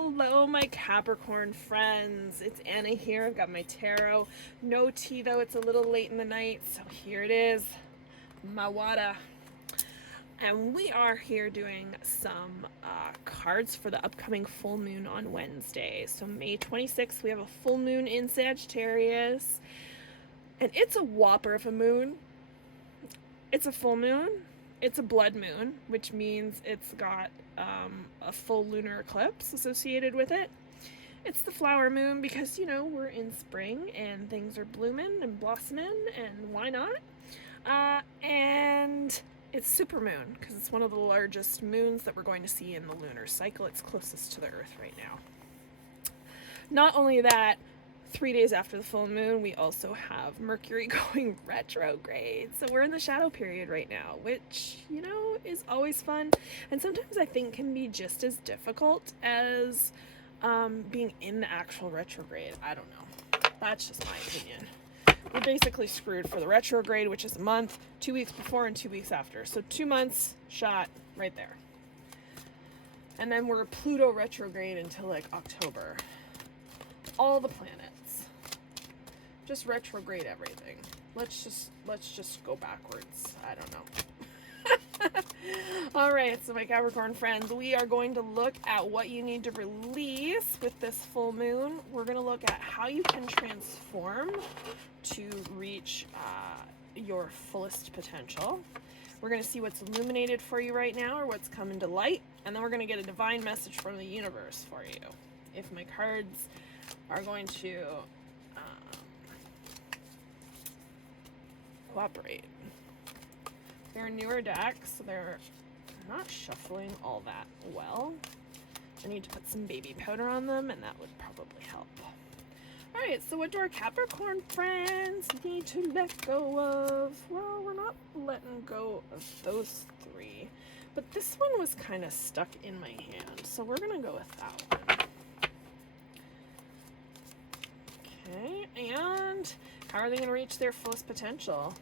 Hello, my Capricorn friends. It's Anna here. I've got my tarot. No tea, though. It's a little late in the night, so here it is. Mawada. And we are here doing some cards for the upcoming full moon on Wednesday. So May 26th, we have a full moon in Sagittarius. And it's a whopper of a moon. It's a full moon. It's a blood moon, which means it's got a full lunar eclipse associated with it. It's the flower moon because, you know, we're in spring and things are blooming and blossoming, and why not? And it's super moon because it's one of the largest moons that we're going to see in the lunar cycle. It's closest to the Earth right now. Not only that, 3 days after the full moon, we also have Mercury going retrograde. So we're in the shadow period right now, which, you know, is always fun. And sometimes I think can be just as difficult as being in the actual retrograde. I don't know. That's just my opinion. We're basically screwed for the retrograde, which is a month, 2 weeks before and 2 weeks after. So 2 months shot right there. And then we're Pluto retrograde until like October. All the planets. Just retrograde everything. Let's just go backwards. I don't know. All right, so my Capricorn friends, we are going to look at what you need to release with this full moon. We're going to look at how you can transform to reach your fullest potential. We're going to see what's illuminated for you right now or what's coming to light, and then we're going to get a divine message from the universe for you. If my cards are going to cooperate. They're a newer deck, so they're not shuffling all that well. I need to put some baby powder on them, and that would probably help. Alright, so what do our Capricorn friends need to let go of? Well, we're not letting go of those three, but this one was kind of stuck in my hand, so we're going to go with that one. Okay, and how are they going to reach their fullest potential?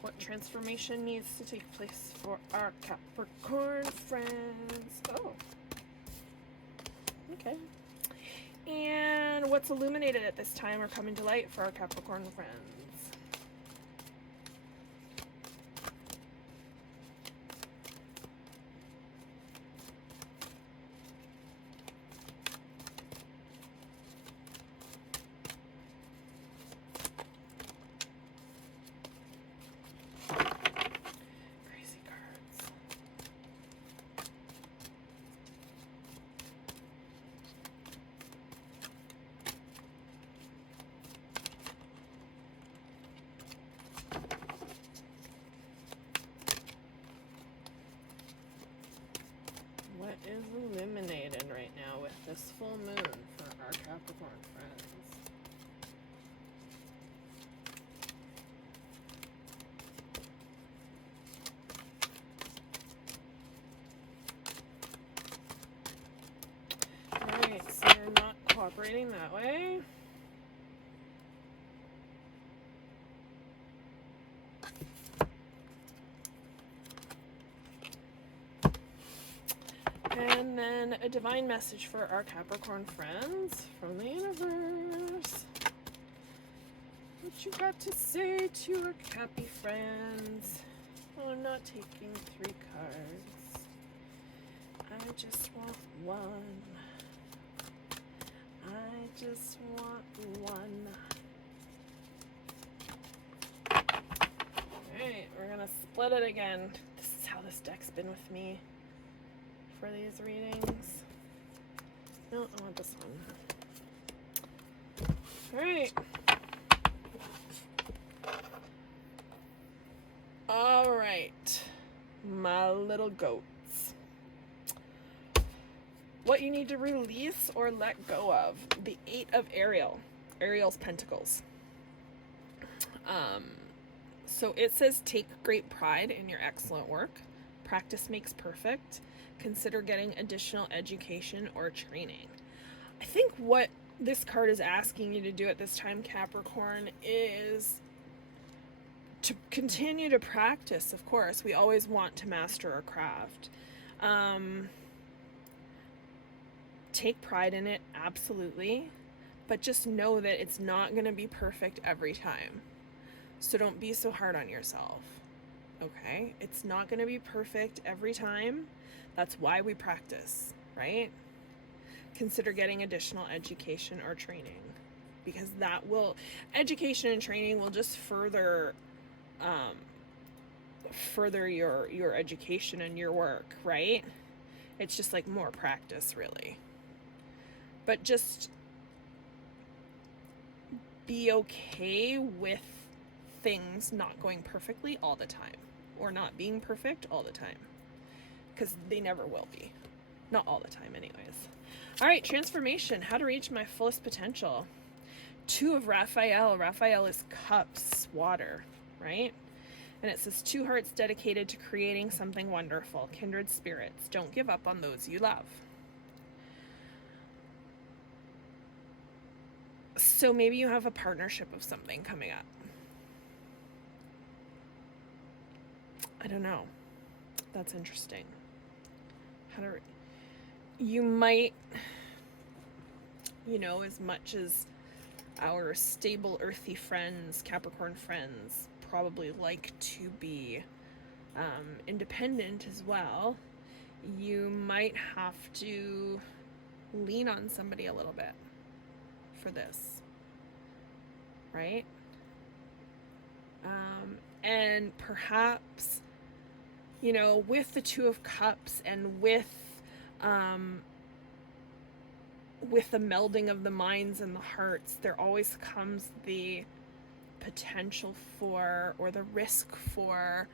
What transformation needs to take place for our Capricorn friends? Oh. Okay. And what's illuminated at this time or coming to light for our Capricorn friends? What is illuminated right now with this full moon for our Capricorn friends? Alright, so you're not cooperating that way. And then a divine message for our Capricorn friends from the universe. What you got to say to our Cappy friends? Oh, I'm not taking 3 cards. I just want one. I just want one. Alright, we're gonna split it again. This is how this deck's been with me for these readings. No, I want this one. Alright. Alright, my little goats. What you need to release or let go of. The 8 of Ariel's Pentacles. So it says, take great pride in your excellent work. Practice makes perfect. Consider getting additional education or training. I think what this card is asking you to do at this time, Capricorn, is to continue to practice. Of course, we always want to master our craft. take pride in it, absolutely, but just know that it's not going to be perfect every time. So don't be so hard on yourself. Okay? It's not going to be perfect every time. That's why we practice, right? Consider getting additional education or training, because education and training will just further your education and your work, right? It's just like more practice, really. But just be okay with things not going perfectly all the time, or not being perfect all the time, because they never will be. Not all the time, anyways. All right, transformation, how to reach my fullest potential. 2 of Raphael. Raphael is cups, water, right? And it says 2 hearts dedicated to creating something wonderful, kindred spirits. Don't give up on those you love. So maybe you have a partnership of something coming up. I don't know. That's interesting. You might, as much as our stable earthy friends, Capricorn friends, probably like to be independent as well, you might have to lean on somebody a little bit for this, right? And perhaps, with the 2 of Cups and with the melding of the minds and the hearts, there always comes the potential for, or the risk for,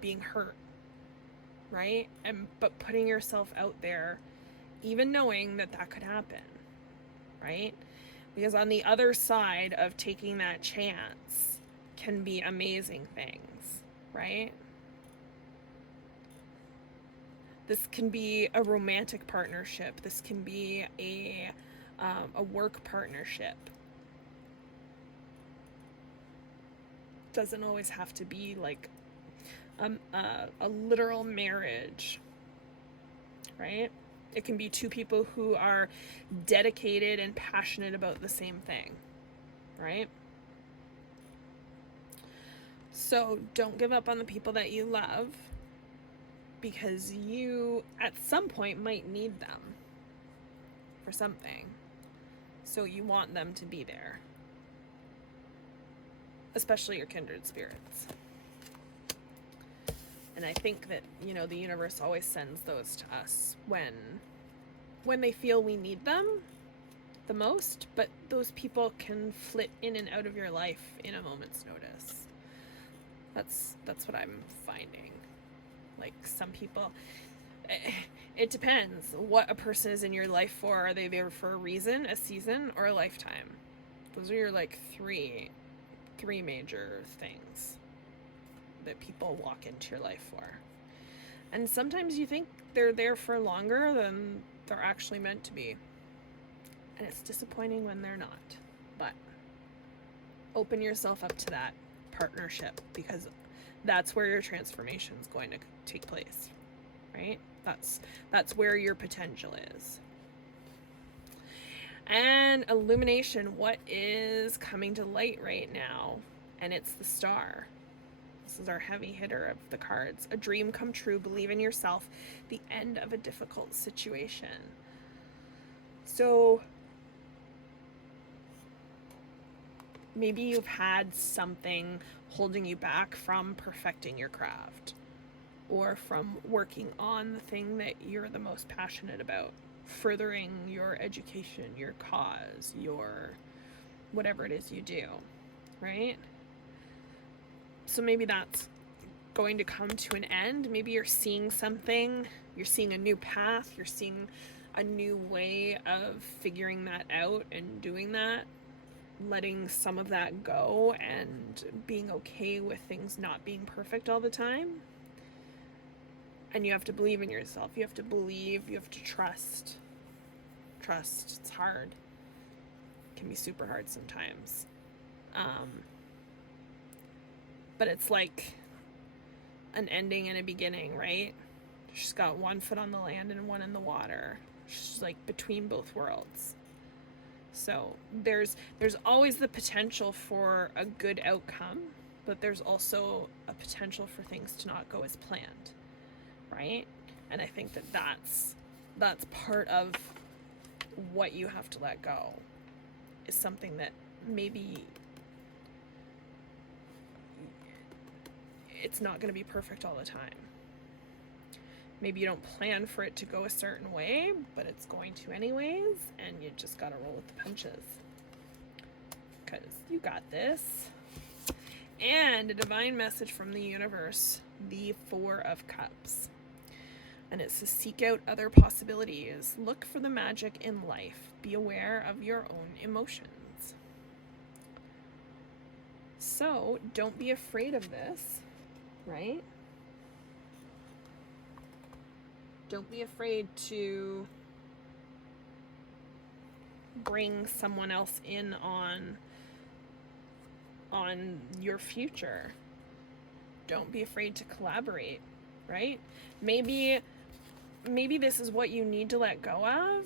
being hurt, right? But putting yourself out there, even knowing that could happen, right? Because on the other side of taking that chance can be amazing things, right? This can be a romantic partnership. This can be a work partnership. Doesn't always have to be like a literal marriage, right? It can be 2 people who are dedicated and passionate about the same thing, right? So don't give up on the people that you love, because you at some point might need them for something. So you want them to be there, especially your kindred spirits. And I think that, the universe always sends those to us when they feel we need them the most, but those people can flit in and out of your life in a moment's notice. That's what I'm finding. Like, some people, it depends what a person is in your life for. Are they there for a reason, a season, or a lifetime? Those are your three major things that people walk into your life for. And sometimes you think they're there for longer than they're actually meant to be. And it's disappointing when they're not. But open yourself up to that partnership, because that's where your transformation is going to take place, right? That's where your potential is. And illumination, what is coming to light right now? And it's the Star. This is our heavy hitter of the cards. A dream come true, believe in yourself, the end of a difficult situation. So maybe you've had something holding you back from perfecting your craft, or from working on the thing that you're the most passionate about, furthering your education, your cause, your whatever it is you do, right? So maybe that's going to come to an end. Maybe you're seeing something, you're seeing a new path, you're seeing a new way of figuring that out and doing that, letting some of that go and being okay with things not being perfect all the time. And you have to believe in yourself. You have to believe, you have to trust. Trust, it's hard. It can be super hard sometimes. But it's like an ending and a beginning, right? She's got one foot on the land and one in the water. She's like between both worlds. So there's always the potential for a good outcome, but there's also a potential for things to not go as planned, right? And I think that that's part of what you have to let go, is something that maybe it's not going to be perfect all the time. Maybe you don't plan for it to go a certain way, but it's going to anyways, and you just got to roll with the punches. Because you got this. And a divine message from the universe, the Four of Cups. And it says, seek out other possibilities. Look for the magic in life. Be aware of your own emotions. So, don't be afraid of this, right? Don't be afraid to bring someone else in on your future. Don't be afraid to collaborate, right? Maybe this is what you need to let go of,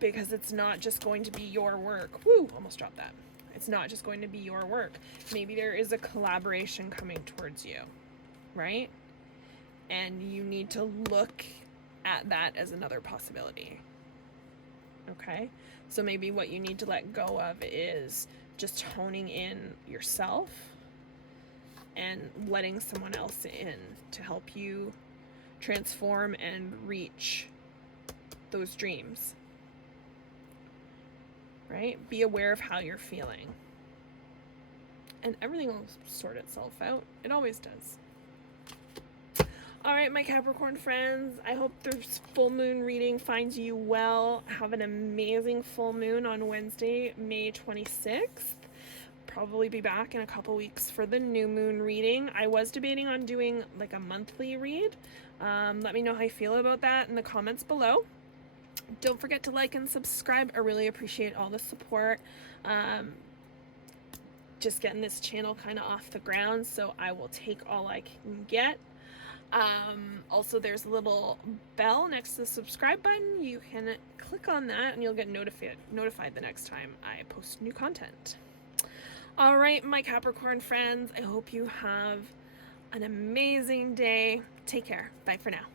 because it's not just going to be your work. Woo, almost dropped that. It's not just going to be your work. Maybe there is a collaboration coming towards you, right? And you need to look at that as another possibility. Okay? So maybe what you need to let go of is just honing in yourself and letting someone else in to help you transform and reach those dreams. Right? Be aware of how you're feeling. And everything will sort itself out. It always does. All right, my Capricorn friends, I hope this full moon reading finds you well. Have an amazing full moon on Wednesday, May 26th. Probably be back in a couple weeks for the new moon reading. I was debating on doing like a monthly read. Let me know how you feel about that in the comments below. Don't forget to like and subscribe. I really appreciate all the support. Just getting this channel kind of off the ground, so I will take all I can get. Also, there's a little bell next to the subscribe button. You can click on that and you'll get notified the next time I post new content. All right, my Capricorn friends, I hope you have an amazing day. Take care. Bye for now.